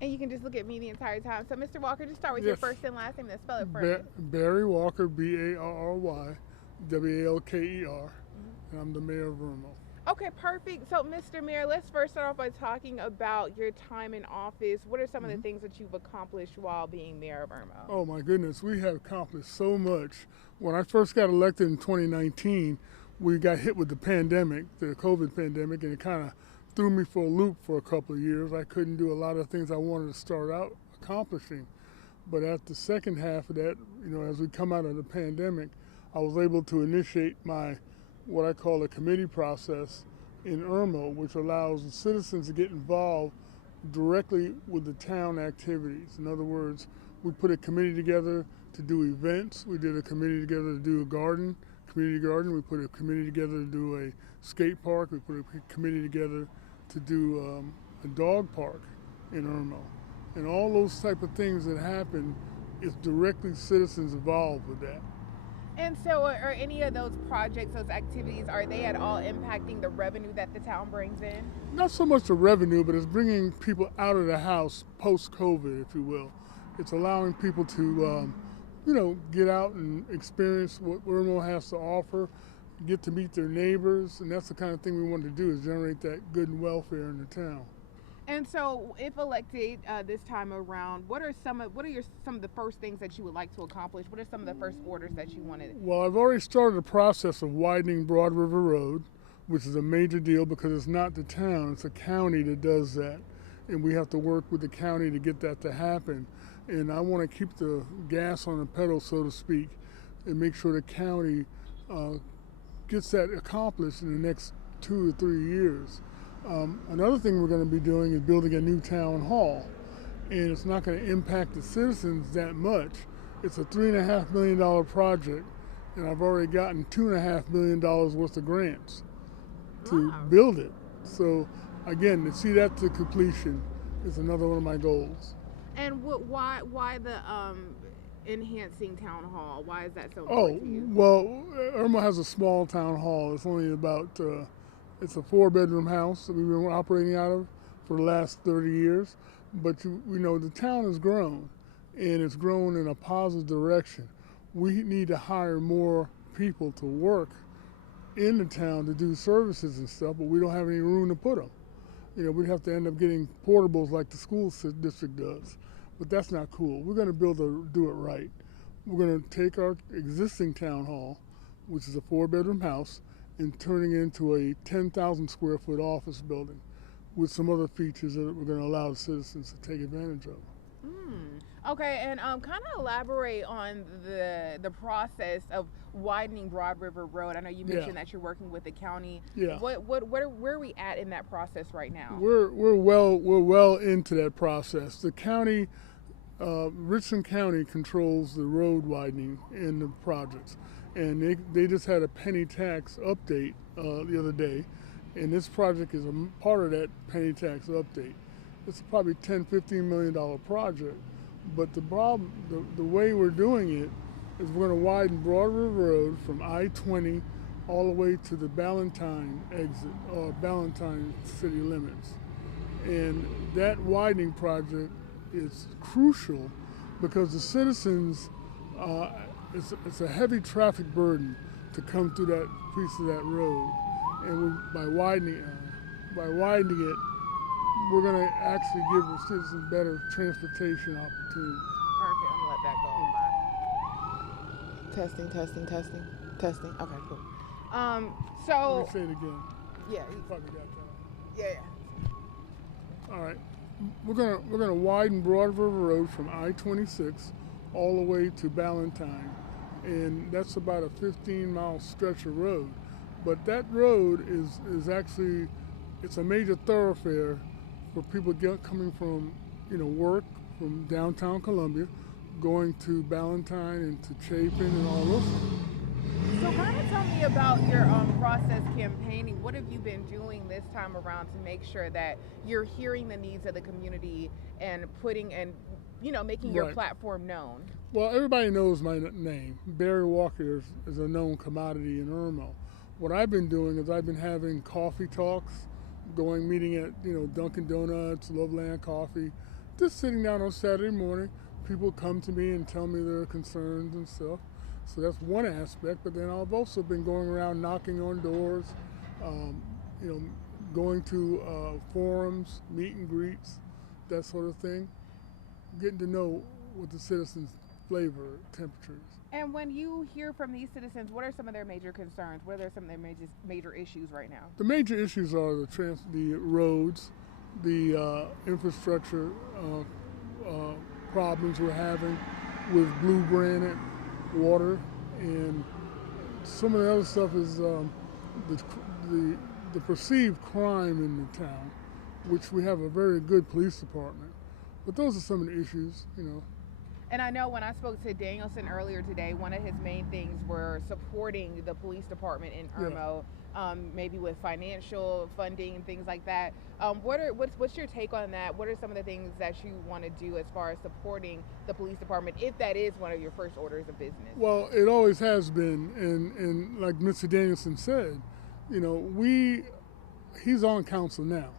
And you can just look at me the entire time. So, Mr. Walker, just start with your Yes. first and last name and spell it for me. Barry Walker, Barry Walker, and I'm the mayor of Irmo. Okay, perfect. So, Mr. Mayor, let's first start off by talking about your time in office. What are some of the hmm things that you've accomplished while being mayor of Irmo? Oh my goodness, we have accomplished so much. When I first got elected in 2019, we got hit with the pandemic, the COVID pandemic, and it kind of threw me for a loop for a couple of years. I couldn't do a lot of things I wanted to start out accomplishing. But at the second half of that, as we come out of the pandemic, I was able to initiate my what I call a committee process in Irmo, which allows the citizens to get involved directly with the town activities. In other words, we put a committee together to do events. We did a committee together to do a community garden. We put a committee together to do a skate park. We put a committee together to do a dog park in Irmo. And all those type of things that happen is directly citizens involved with that. And so, are any of those projects, those activities, are they at all impacting the revenue that the town brings in? Not so much the revenue, but it's bringing people out of the house post COVID, if you will. It's allowing people to, get out and experience what Irmo has to offer, get to meet their neighbors, and that's the kind of thing we want to do is generate that good welfare in the town. And so, if elected this time around, some of the first things that you would like to accomplish? What are some of the first orders that you wanted? Well, I've already started a process of widening Broad River Road, which is a major deal because it's not the town, it's a county that does that. And we have to work with the county to get that to happen. And I want to keep the gas on the pedal, so to speak, and make sure the county uh, gets that accomplished in the next 2 to 3 years. Another thing we're going to be doing is building a new town hall, and it's not going to impact the citizens that much. It's a $3.5 million project, and I've already gotten $2.5 million worth of grants to Wow. build it. So again, to see that to completion is another one of my goals. And why the enhancing town hall? Why is that so Oh important to you? well, Irma has a small town hall. It's only about it's a 4 bedroom house that we've been operating out of for the last 30 years. But the town has grown, and it's grown in a positive direction. We need to hire more people to work in the town to do services and stuff, but we don't have any room to put them. We'd have to end up getting portables like the school district does. But that's not cool. We're going to do it right. We're going to take our existing town hall, which is a 4 bedroom house, and turning it into a 10,000 square foot office building with some other features that we're going to allow the citizens to take advantage of. Hmm. Okay, and kind of elaborate on the process of widening Broad River Road. I know you Yeah, mentioned that you're working with the county. yeah. Where are we at in that process right now? We're well into that process. The county, Richland County, controls the road widening in the projects, and they just had a penny tax update the other day, and this project is a part of that penny tax update. It's probably $10-15 million project, but the problem, the way we're doing it, is we're going to widen Broad River Road from I-20 all the way to the Ballantyne exit or Ballantyne city limits. And that widening project is crucial because the citizens, uh, it's a heavy traffic burden to come through that piece of that road. And by widening it, we're going to actually give the citizens better transportation opportunities. Perfect. I'm gonna let that go. Testing, testing, testing, testing. Okay, cool. Um, Let me so say it again. yeah, You probably got that. yeah. All right. We're gonna widen Broad River Road from I-26 all the way to Ballantyne, and that's about a 15-mile stretch of road. But that road is actually it's a major thoroughfare for people coming from work from downtown Columbia, going to Ballantyne and to Chapin and all those things. So kind of tell me about your process campaigning. What have you been doing this time around to make sure that you're hearing the needs of the community and putting and making your Right. platform known? Well, everybody knows my name. Barry Walker is a known commodity in Irmo. What I've been doing is I've been having coffee talks, meeting at Dunkin' Donuts, Loveland Coffee, Just sitting down on Saturday morning, people come to me and tell me their concerns and stuff. So that's one aspect. But then I've also been going around knocking on doors, um, you know, going to forums, meet and greets, that sort of thing, getting to know what the citizens' flavor temperature is. And when you hear from these citizens, what are some of their major concerns? What are some of their major issues right now? The major issues are the roads, the infrastructure problems we're having with blue granite, water, and some of the other stuff is the, the perceived crime in the town, which we have a very good police department. But those are some of the issues. And I know when I spoke to Danielson earlier today, one of his main things were supporting the police department in Irmo, maybe with financial funding and things like that. What's your take on that? What are some of the things that you want to do as far as supporting the police department, if that is one of your first orders of business? Well, it always has been, and like Mr. Danielson said, he's on council now.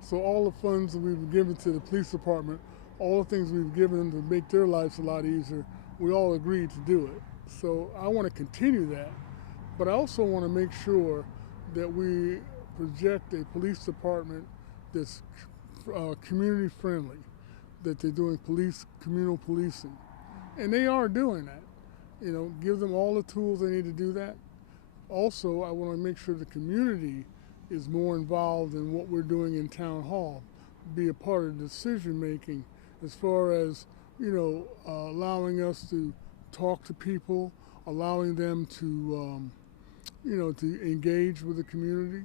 So all the funds that we've given to the police department, all the things we've given them to make their lives a lot easier, we all agreed to do it. So I want to continue that, but I also want to make sure that we project a police department that's community friendly, that they're doing communal policing. And they are doing that. Give them all the tools they need to do that. Also, I want to make sure the community is more involved in what we're doing in town hall, be a part of decision making as far as, allowing us to talk to people, allowing them to, to engage with the community,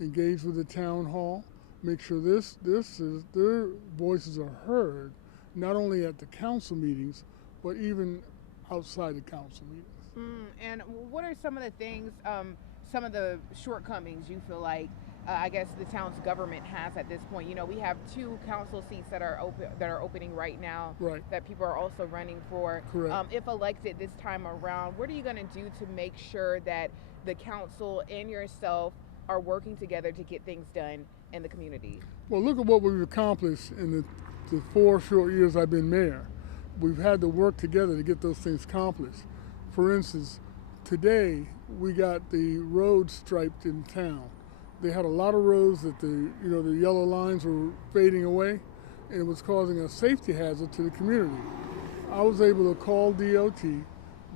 engage with the town hall, make sure their voices are heard, not only at the council meetings, but even outside the council meetings. And what are some of the things, some of the shortcomings you feel like, I guess the town's government has at this point? We have 2 council seats that are opening right now, right, that people are also running for. Correct. If elected this time around, what are you going to do to make sure that the council and yourself are working together to get things done in the community? Well, look at what we've accomplished in the 4 short years I've been mayor. We've had to work together to get those things accomplished. For instance, today we got the roads striped in town. They had a lot of roads that the yellow lines were fading away, and it was causing a safety hazard to the community. I was able to call DOT,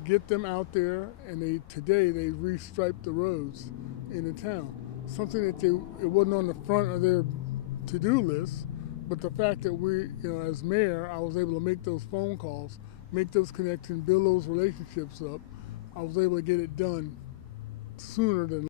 get them out there, and today they restriped the roads in the town. Something that it wasn't on the front of their to-do list, but the fact that we, as mayor, I was able to make those phone calls, make those connections, build those relationships up. I was able to get it done sooner than